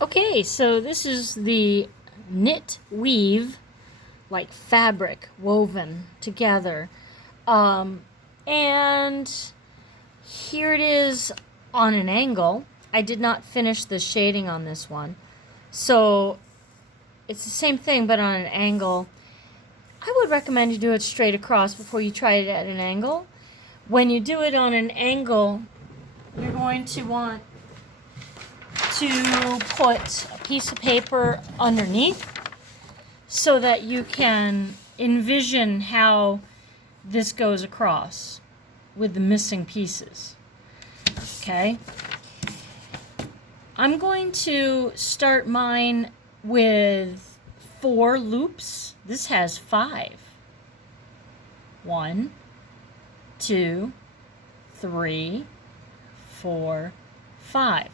Okay, so this is the knit weave, like fabric woven together. Um, and here it is on an angle. I did not finish the shading on this one. So it's the same thing, but on an angle. I would recommend you do it straight across before you try it at an angle. When you do it on an angle, you're going to want to put a piece of paper underneath so that you can envision how this goes across with the missing pieces. Okay? I'm going to start mine with 4 loops. This has 5. 1, 2, 3, 4, 5.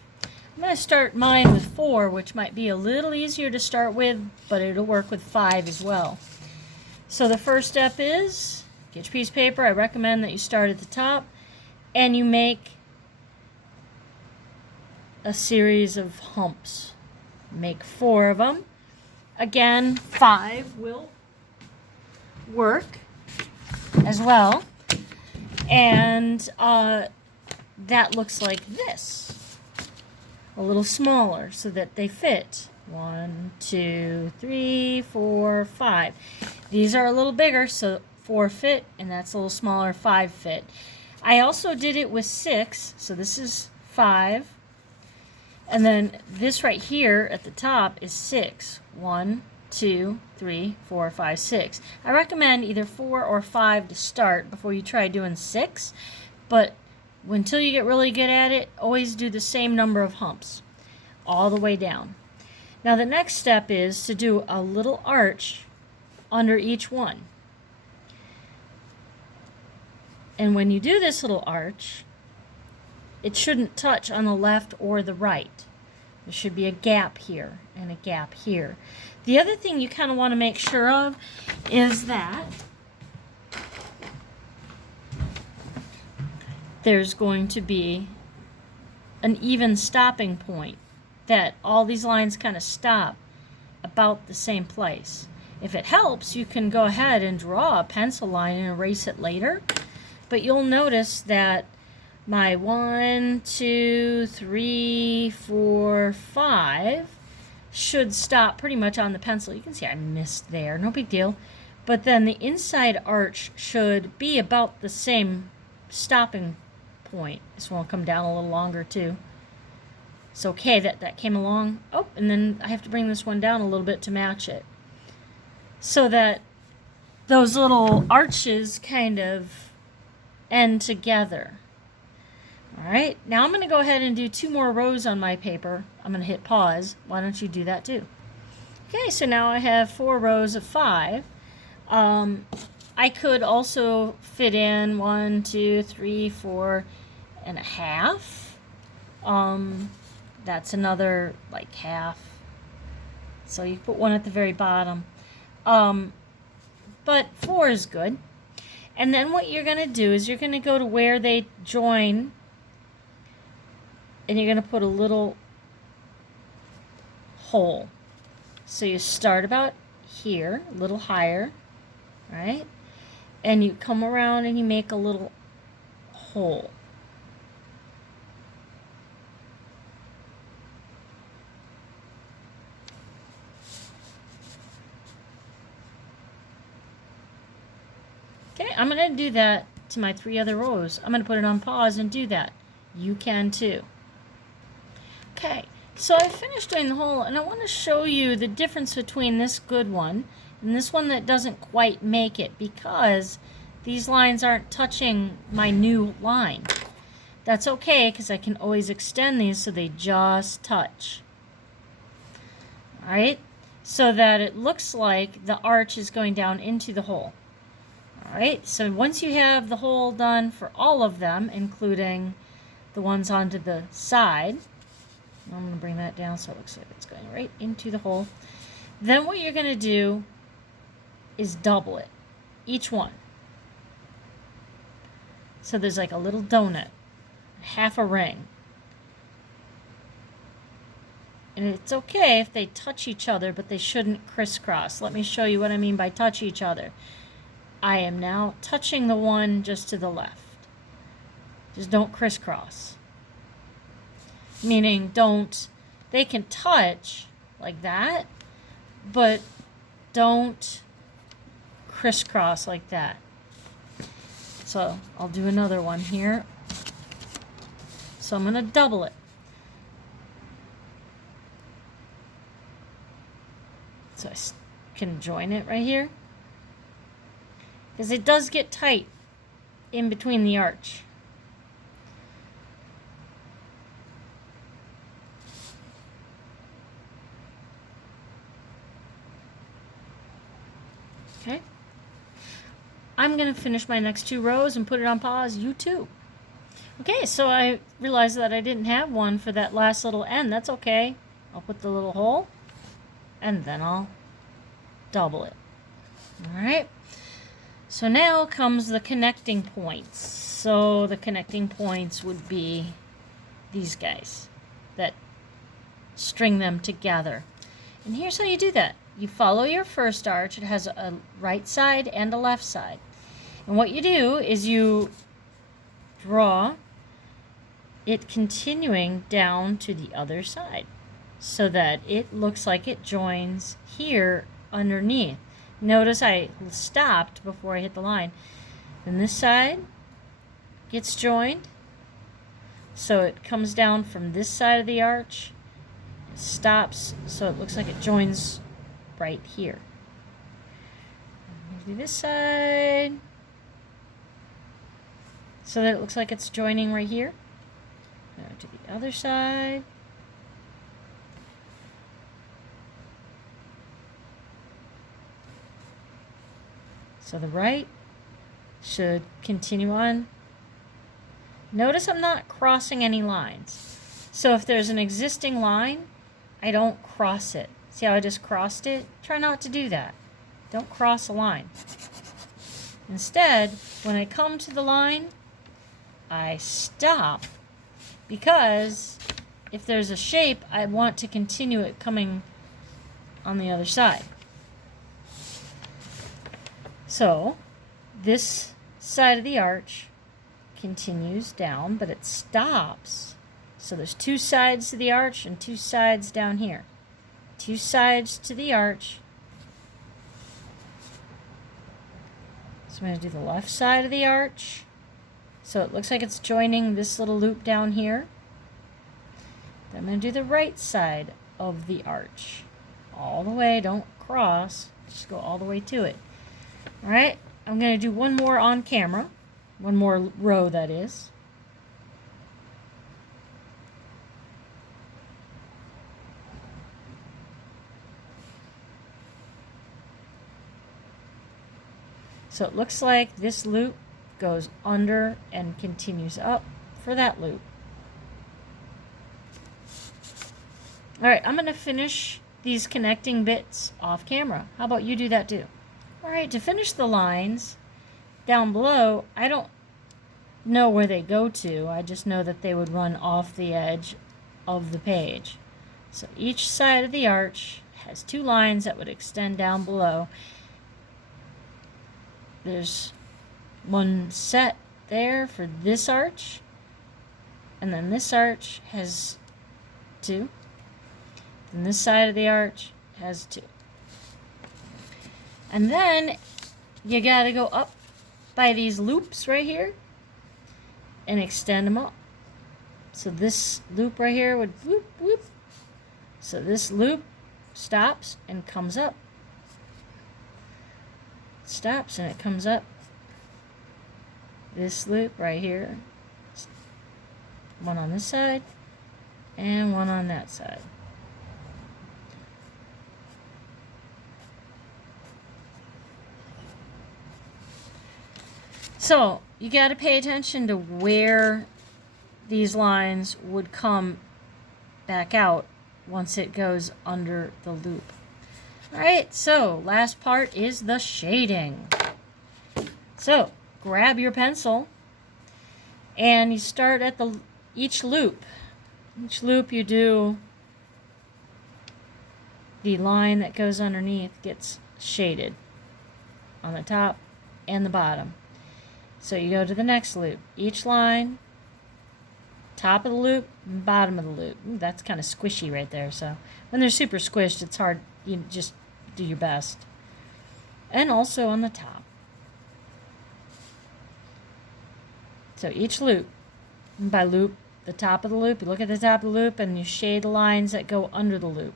I'm going to start mine with 4, which might be a little easier to start with, but it'll work with 5 as well. So the first step is, get your piece of paper. I recommend that you start at the top, and you make a series of humps. Make 4 of them. Again, 5 will work as well. And that looks like this. A little smaller so that they fit. 1, 2, 3, 4, 5. These are a little bigger, so 4 fit, and that's a little smaller, 5 fit. I also did it with 6, so this is 5. And then this right here at the top is 6. 1, 2, 3, 4, 5, 6. I recommend either 4 or 5 to start before you try doing 6, but until you get really good at it, always do the same number of humps all the way down. Now the next step is to do a little arch under each one. And when you do this little arch, it shouldn't touch on the left or the right. There should be a gap here and a gap here. The other thing you kind of want to make sure of is that there's going to be an even stopping point, that all these lines kind of stop about the same place. If it helps, you can go ahead and draw a pencil line and erase it later, but you'll notice that my 1, 2, 3, 4, 5 should stop pretty much on the pencil. You can see I missed there, no big deal. But then the inside arch should be about the same stopping point. This one will come down a little longer too. It's okay that came along. Oh, and then I have to bring this one down a little bit to match it, so that those little arches kind of end together. Alright, now I'm going to go ahead and do 2 more rows on my paper. I'm going to hit pause. Why don't you do that too? Okay, so now I have 4 rows of 5. I could also fit in 1, 2, 3, 4 and a half. That's another like half. So you put 1 at the very bottom. But 4 is good. And then what you're going to do is you're going to go to where they join, and you're going to put a little hole. So you start about here, a little higher, right? And you come around and you make a little hole. Okay, I'm going to do that to my 3 other rows. I'm going to put it on pause and do that. You can too. Okay, so I finished doing the hole, and I want to show you the difference between this good one and this one that doesn't quite make it, because these lines aren't touching my new line. That's okay, because I can always extend these so they just touch. Alright, so that it looks like the arch is going down into the hole. Alright, so once you have the hole done for all of them, including the ones onto the side, I'm going to bring that down so it looks like it's going right into the hole. Then what you're going to do is double it, each one. So there's like a little donut, half a ring. And it's okay if they touch each other, but they shouldn't crisscross. Let me show you what I mean by touch each other. I am now touching the one just to the left. Just don't crisscross. Meaning they can touch like that, but don't crisscross like that. So I'll do another one here. So I'm going to double it. So I can join it right here. Because it does get tight in between the arch. Okay. I'm going to finish my next 2 rows and put it on pause. You too. Okay, so I realized that I didn't have one for that last little end. That's okay. I'll put the little hole and then I'll double it. All right. So now comes the connecting points. So the connecting points would be these guys that string them together. And here's how you do that. You follow your first arch. It has a right side and a left side. And what you do is you draw it continuing down to the other side so that it looks like it joins here underneath. Notice I stopped before I hit the line. Then this side gets joined. So it comes down from this side of the arch, stops, so it looks like it joins right here. Do this side, so that it looks like it's joining right here. Now to the other side. So the right should continue on. Notice I'm not crossing any lines. So if there's an existing line, I don't cross it. See how I just crossed it? Try not to do that. Don't cross a line. Instead, when I come to the line, I stop, because if there's a shape, I want to continue it coming on the other side. So this side of the arch continues down, but it stops. So there's 2 sides to the arch and 2 sides down here. 2 sides to the arch. So I'm going to do the left side of the arch. So it looks like it's joining this little loop down here. Then I'm going to do the right side of the arch. All the way, don't cross, just go all the way to it. All right, I'm going to do one more on camera. One more row, that is. So it looks like this loop goes under and continues up for that loop. All right, I'm going to finish these connecting bits off camera. How about you do that too? All right, to finish the lines down below, I don't know where they go to. I just know that they would run off the edge of the page. So each side of the arch has 2 lines that would extend down below. There's one set there for this arch, and then this arch has 2, and this side of the arch has 2. And then you got to go up by these loops right here and extend them up. So this loop right here would whoop, whoop. So this loop stops and comes up. Stops and it comes up. This loop right here, one on this side and one on that side. So you got to pay attention to where these lines would come back out once it goes under the loop. All right, so last part is the shading. So grab your pencil and you start at each loop. Each loop you do the line that goes underneath gets shaded on the top and the bottom. So you go to the next loop. Each line, top of the loop, bottom of the loop. Ooh, that's kind of squishy right there. So when they're super squished, it's hard. You just do your best. And also on the top. So each loop, and by loop, the top of the loop, you look at the top of the loop and you shade the lines that go under the loop.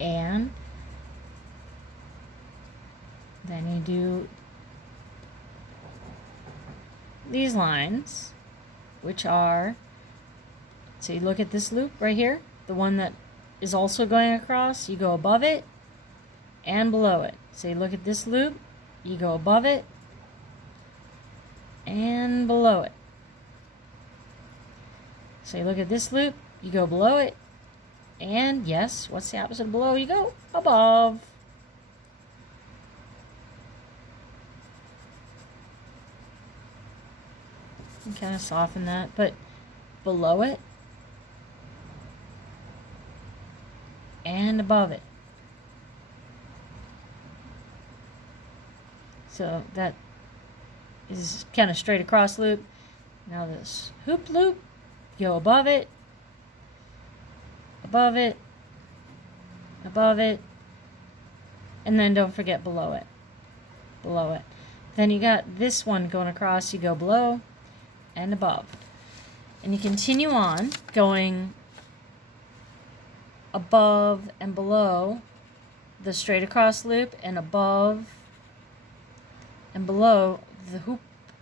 And then you do these lines, which are, so you look at this loop right here, the one that is also going across, you go above it and below it. So you look at this loop, you go above it and below it. So you look at this loop, you go below it, and yes, what's the opposite of below? You go above. You kind of soften that, but below it and above it. So that is kind of straight across loop. Now this hoop loop, go above it, above it, above it, and then don't forget below it, below it. Then you got this one going across, you go below and above. And you continue on going above and below the straight across loop and above and below the hoop,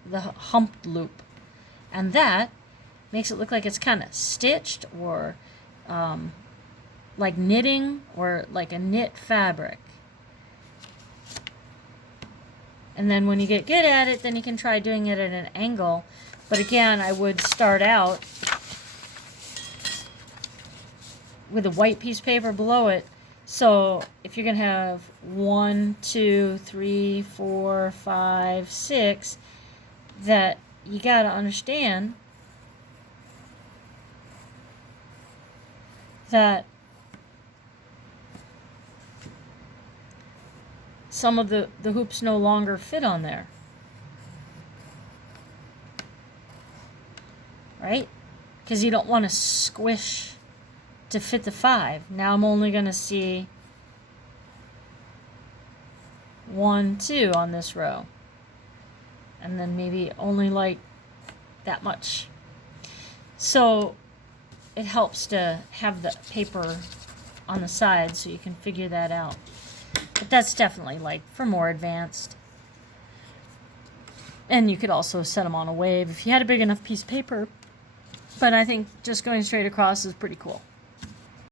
the humped loop. And that makes it look like it's kind of stitched or like knitting or like a knit fabric. And then when you get good at it, then you can try doing it at an angle. But again, I would start out with a white piece of paper below it. So if you're going to have 1, 2, 3, 4, 5, 6, that you got to understand that some of the hoops no longer fit on there. Right? Because you don't want to squish to fit the 5. Now I'm only going to see 1, 2 on this row. And then maybe only like that much. So it helps to have the paper on the side so you can figure that out. But that's definitely like for more advanced. And you could also set them on a wave if you had a big enough piece of paper. But I think just going straight across is pretty cool.